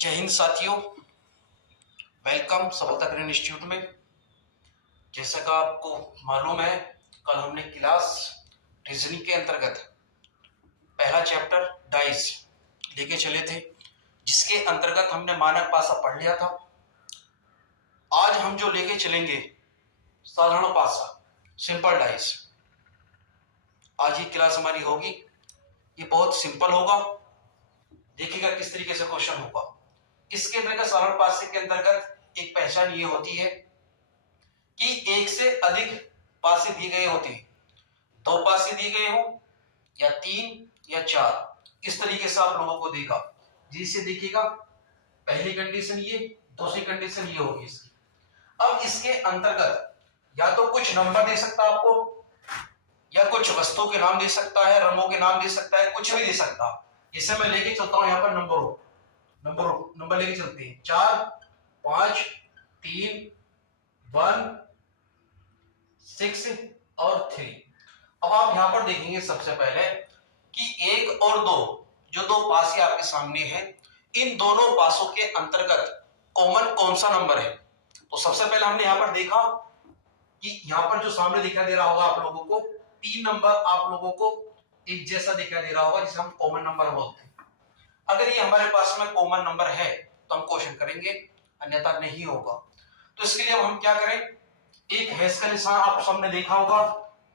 जय हिंद साथियों, वेलकम सफलता करियर इंस्टीट्यूट में। जैसा कि आपको मालूम है, कल हमने क्लास रीजनिंग के अंतर्गत पहला चैप्टर डाइस लेके चले थे, जिसके अंतर्गत हमने मानक पासा पढ़ लिया था। आज हम जो लेके चलेंगे साधारण पासा, सिंपल डाइस। आज ही क्लास हमारी होगी। ये बहुत सिंपल होगा, देखिएगा किस तरीके से क्वेश्चन होगा। इसके अंतर्गत साधारण पासे के अंतर्गत एक पहचान ये होती है कि एक से अधिक पासे दिए गए होते हैं। दो पासे दिए गए हो या तीन या चार, इस तरीके से आप लोगों को देगा। जिससे देखिएगा पहली कंडीशन ये, दूसरी कंडीशन ये होगी इसकी। अब इसके अंतर्गत या तो कुछ नंबर दे सकता है आपको, या कुछ वस्तुओं के नाम दे सकता है, रंगों के नाम दे सकता है, कुछ भी दे सकता है। जैसे मैं लेके चलता हूं यहाँ पर नंबर लेके चलते हैं 4 5 3 1 6 और 3। अब आप यहां पर देखेंगे सबसे पहले कि 1 और 2 जो दो पासे आपके सामने हैं, इन दोनों पासों के अंतर्गत कॉमन कौन सा नंबर है। तो सबसे पहले हमने यहां पर देखा कि यहां पर जो सामने दिखाई दे रहा होगा आप लोगों को, 3 नंबर आप लोगों को एक जैसा दिखाई दे रहा होगा, जिसे हम कॉमन नंबर बोलते हैं। अगर ये हमारे पास में कॉमन नंबर है तो हम क्वेश्चन करेंगे, अन्यथा नहीं होगा। तो इसके लिए हम क्या करें, एक हैश का निशान आप सबने देखा होगा,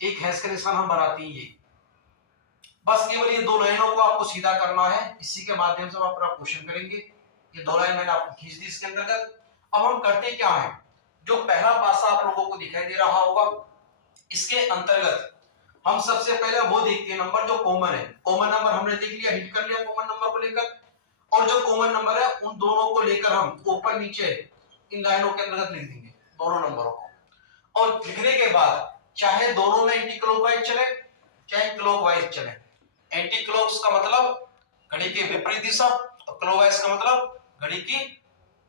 एक हैश का निशान हम बनाते हैं। ये बस केवल ये दो लाइनों को आपको सीधा करना है, इसी के माध्यम से हम अपना क्वेश्चन करेंगे। ये दो लाइन मैंने आपको खींच दी इसके अंतर्गत। अब हम करते क्या है, जो पहला पासा आप लोगों को दिखाई दे रहा होगा, इसके अंतर्गत हम सबसे पहले वो देखते हैं नंबर जो कॉमन है। कॉमन नंबर हमने देख लिया, हिट कर लिया कॉमन नंबर को लेकर, और जो कॉमन नंबर है उन दोनों को लेकर हम ऊपर नीचे इन लाइनों के अंतर्गत लिख देंगे दोनों नंबरों को। और लिखने के बाद चाहे दोनों में एंटी क्लॉकवाइज चले चाहे क्लॉकवाइज चले। एंटी क्लॉक का मतलब घड़ी की विपरीत दिशा, और क्लॉकवाइज का मतलब घड़ी की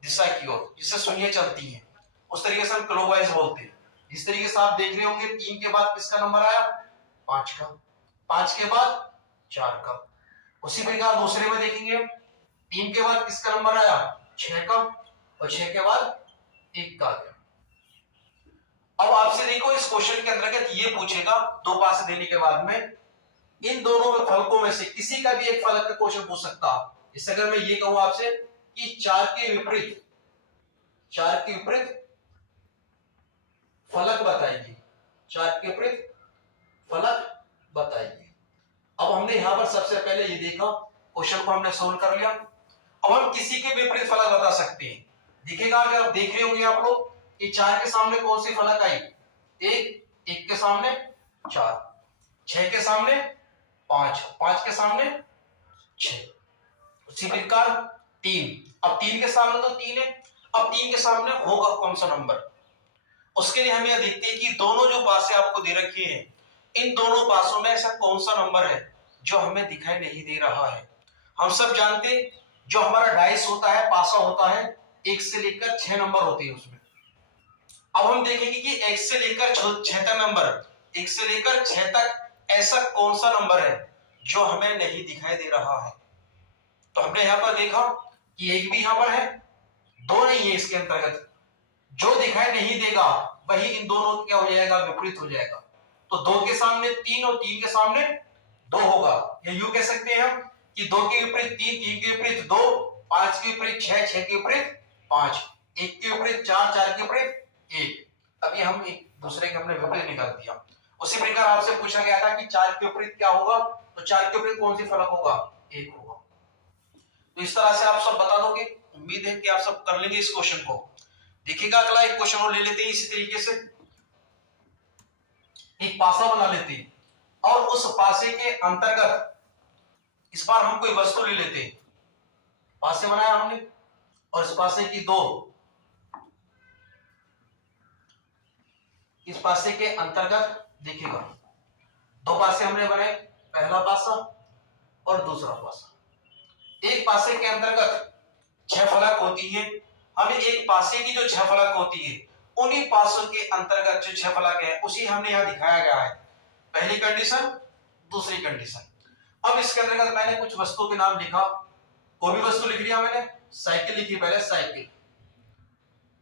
दिशा की ओर, जिससे सुइयां चलती हैं, उस तरीके से हम क्लॉकवाइज बोलते हैं। इस तरीके से आप देख रहे होंगे 3 के बाद किसका नंबर आया, 5 का, 5 के बाद 4 का। उसी प्रकार दूसरे में देखेंगे, 3 के बाद किसका नंबर आया, 6 का, और 6 के बाद 1 का आ गया। अब आपसे देखो इस क्वेश्चन के अंतर्गत ये पूछेगा, दो पासे देने के बाद में इन दोनों में फलकों में से किसी का भी एक फलक का क्वेश्चन पूछ सकता है। जैसे अगर मैं ये कहूं आपसे कि 4 के विपरीत फलक बताइए, 4 के विपरीत फलक बताइए। अब हमने यहां पर सबसे पहले ये देखा, क्वेश्चन को हमने सोल्व कर लिया। अब हम किसी के विपरीत फलक बता सकते हैं। दिखेगा, अगर आप देख रहे होंगे आप लोग कि 4 के सामने कौन सी फलक आई, 1 के सामने 4, 6 के सामने 5, 5 के सामने 6, उसी प्रकार 3। अब 3 के सामने तो 3 है, अब 3 के सामने होगा कौन सा नंबर। उसके लिए हम यह देखते हैं कि दोनों जो पासे आपको दे रखी है, इन दोनों पासों में ऐसा कौन सा नंबर है जो हमें दिखाई नहीं दे रहा है। हम सब जानते हैं जो हमारा डाइस होता है, पासा होता है, 1 से लेकर 6 नंबर होते हैं उसमें। अब हम देखेंगे कि 1 से लेकर 6 तक नंबर, 1 से लेकर 6 तक ऐसा कौन सा नंबर है जो हमें नहीं दिखाई दे रहा है। तो हमने यहां पर देखा कि 1 भी यहां पर है, 2 नहीं है इसके अंतर्गत। जो दिखाई नहीं देगा वही इन दोनों क्या हो जाएगा, विपरीत हो जाएगा। तो 2 के सामने 3 और 3 के सामने 2 होगा। या यूं कह सकते हैं हम कि 2 के विपरीत 3, 3 के विपरीत 2, 5 के विपरीत 6, 6 के विपरीत 5, 1 के विपरीत 4, 4 के विपरीत 1। अभी हम एक दूसरे के हमने विपरीत निकाल दिया। उसी प्रकार आपसे पूछा गया था कि 4 के विपरीत क्या होगा, तो 4 के विपरीत कौन सी फलक होगा, 1 होगा। तो इस तरह से आप सब बता दोगे। उम्मीद है कि आप सब कर लेंगे इस क्वेश्चन को। देखिएगा अगला एक क्वेश्चन और ले लेते हैं। इसी तरीके से एक पासा बना लेते हैं, और उस पासे के अंतर्गत इस बार हम कोई वस्तु ले लेते हैं। पासे बनाया हमने, और इस पासे की इस पासे के अंतर्गत देखिएगा 2 पासे हमने बनाए, पहला पासा और दूसरा पासा। एक पासे के अंतर्गत 6 फलक होती है। हमें एक पासे की जो 6 फलक होती है, उन्हीं पासों के अंतर्गत जो 6 फलक है उसी हमने यहां दिखाया गया है। पहली कंडीशन, दूसरी कंडीशन। अब इसके अंतर्गत मैंने कुछ वस्तुओं के नाम लिखा, कोई भी वस्तु लिख लिया मैंने, साइकिल लिखी पहले, साइकिल,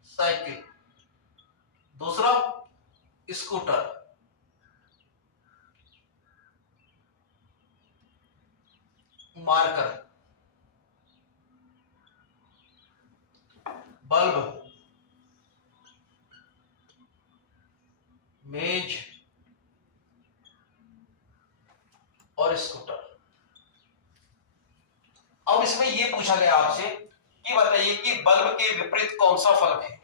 साइकिल। दूसरा स्कूटर, मार्कर, बल्ब, मेज और स्कूटर। अब इसमें यह पूछा गया आपसे कि बताइए कि बल्ब के विपरीत कौन सा फलक है,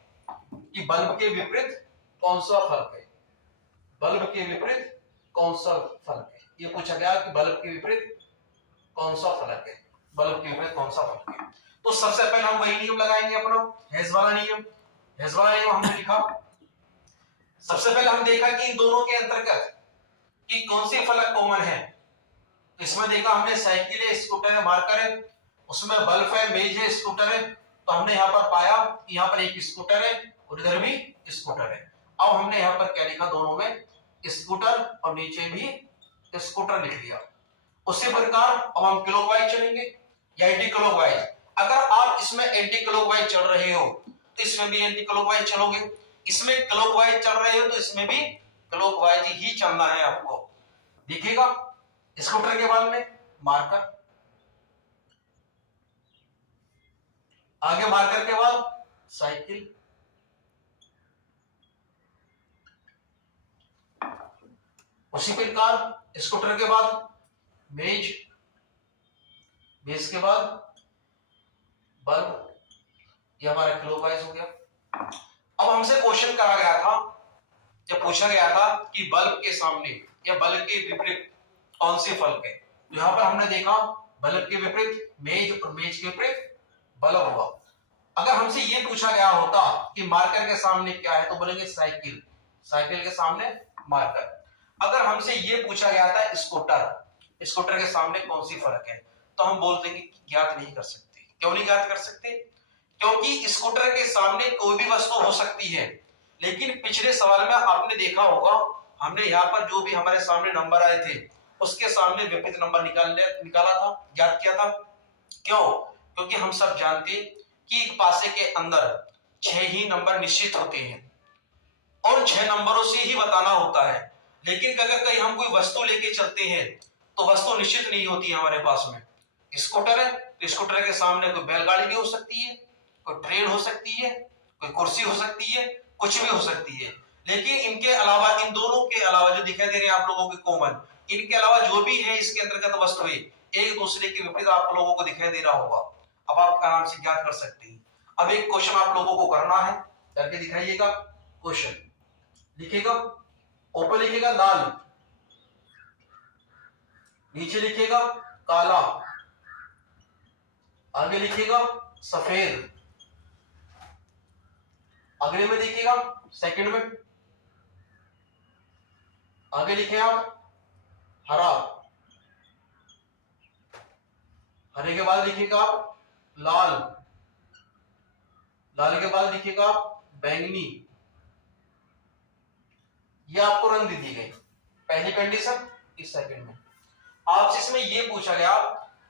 कि बल्ब के विपरीत कौन सा फलक है, बल्ब के विपरीत कौन सा फलक है, ये पूछा गया कि बल्ब के विपरीत कौन सा फलक है, बल्ब के विपरीत कौन सा फलक है। तो सबसे पहले हम वही नियम लगाएंगे अपना, हेस वाला नियम। हेस वाला नियम हमने लिखा, सबसे पहले हम देखा कि इन दोनों के अंतर्गत कि कौन सी फलक कॉमन है। इसमें देखा हमने साइकिल है, स्कूटर है, मार्कर है, उसमें बल्ब है, मेज है, स्कूटर है। तो हमने यहाँ पर पाया कि यहाँ पर एक स्कूटर है और इधर भी स्कूटर है। अब हमने यहाँ पर क्या लिखा, दोनों में स्कूटर और नीचे भी स्कूटर लिख लिया। उसी प्रकार अब हम क्लॉकवाइज चलेंगे या एंटी क्लॉकवाइज। अगर आप इसमें एंटी क्लॉकवाइज चल रहे हो तो इसमें भी एंटी क्लॉकवाइज चलोगे, इसमें क्लॉकवाइज चल रहे हो तो इसमें भी क्लॉकवाइज ही चलना है आपको। दिखेगा स्कूटर के बाद में मार्कर, आगे मार्कर के बाद साइकिल, उसी प्रकार स्कूटर के बाद मेज, मेज के बाद बल्ब, ये हमारा क्लॉकवाइज हो गया। अब हमसे क्वेश्चन करा गया था, जब पूछा गया था कि बल्ब के सामने या बल्ब के विपरीत कौन सी फलक है, तो यहां पर हमने देखा बल्ब के विपरीत मेज और मेज के विपरीत बल्ब हुआ। अगर हमसे ये पूछा गया होता कि मार्कर के सामने क्या है तो बोलेंगे साइकिल, साइकिल के सामने मार्कर। अगर हमसे ये पूछा गया था स्कूटर, स्कूटर के सामने कौन सी फलक है, तो हम बोल देंगे कि ज्ञात नहीं कर सकते। क्यों नहीं ज्ञात कर सकते? क्योंकि स्कूटर के सामने कोई भी वस्तु हो सकती है, लेकिन पिछले सवाल में आपने देखा होगा हमने यहाँ पर जो भी हमारे सामने नंबर आए थे उसके सामने विपरीत नंबर निकाला था, ज्ञात किया था। क्यों? क्योंकि हम सब जानते कि एक पासे के अंदर 6 ही नंबर निश्चित होते हैं और 6 नंबरों से ही बताना होता है। लेकिन अगर कहीं हम कोई वस्तु लेके चलते हैं तो वस्तु निश्चित नहीं होती है हमारे पास में। स्कूटर है तो स्कूटर के सामने कोई बैलगाड़ी भी हो सकती है, कोई ट्रेन हो सकती है, कोई कुर्सी हो सकती है, कुछ भी हो सकती है। लेकिन इनके अलावा, इन दोनों के अलावा जो दिखाई दे रहे हैं आप लोगों के कॉमन, इनके अलावा जो भी है इसके अंतर्गत वस्तु है एक दूसरे के विपरीत आप लोगों को दिखाई दे रहा होगा। अब आप आराम से ज्ञात कर सकते हैं। अब एक क्वेश्चन आप लोगों को करना है, करके दिखाइएगा। क्वेश्चन लिखेगा, ऊपर लिखेगा लाल, नीचे लिखेगा काला, आगे लिखेगा सफेद, अगले में देखिएगा सेकंड में आगे लिखे आप हरा, हरे के बाद लिखिएगा आप लाल, लाल के बाद लिखिएगा आप बैंगनी। ये आपको रंग दे दी गई पहली कंडीशन। इस सेकंड में आपसे इसमें ये पूछा गया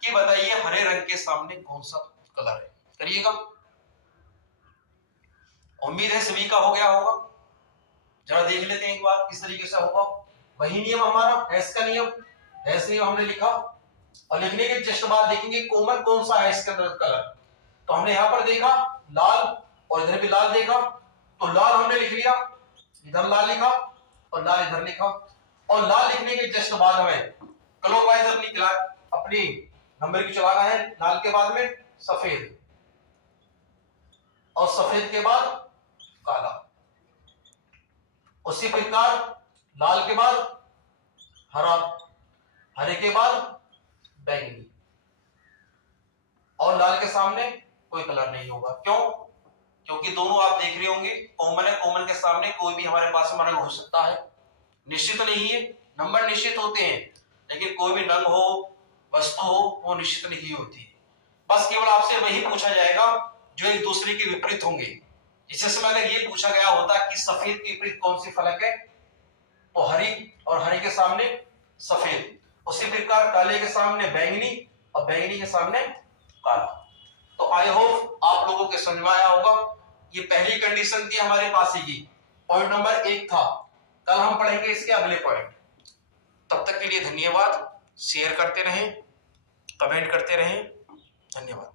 कि बताइए हरे रंग के सामने कौन सा कलर है, करिएगा। उम्मीद है सभी का हो गया होगा। जरा देख लेते हैं एक बार किस तरीके से होगा। वही नियम हमारा हैश का नियम, हैश नियम हमने लिखा और लिखने के जस्ट बाद देखेंगे कॉमन कौन सा है इसके अंदर कलर। तो हमने यहां पर देखा लाल और इधर भी लाल देखा, तो लाल हमने लिख लिया, इधर लाल लिखा और लाल इधर लिखा। और लाल लिखने के जस्ट बाद हमें क्लॉकवाइज अपनी नंबर की चलाना है। लाल के बाद में सफेद और सफेद के बाद काला, उसी प्रकार लाल के बाद हरा, हरे के बाद बैंगनी और लाल के सामने कोई कलर नहीं होगा। क्यों? क्योंकि दोनों आप देख रहे होंगे कॉमन है, कॉमन के सामने कोई भी हमारे पास में रंग हो सकता है, निश्चित नहीं है। नंबर निश्चित होते हैं लेकिन कोई भी रंग हो, वस्तु हो, वो निश्चित नहीं होती है। बस केवल आपसे वही पूछा जाएगा जो एक दूसरे के विपरीत होंगे। इसी समय अगर ये पूछा गया होता कि सफेद के विपरीत कौन सी फलक है, तो हरी और हरी के सामने सफेद, उसी प्रकार काले के सामने बैंगनी और बैंगनी के सामने काला। तो आई होप आप लोगों के समझ में आया होगा। ये पहली कंडीशन थी हमारे पास की, पॉइंट नंबर 1 था। कल हम पढ़ेंगे इसके अगले पॉइंट। तब तक के लिए धन्यवाद। शेयर करते रहें, कमेंट करते रहें। धन्यवाद।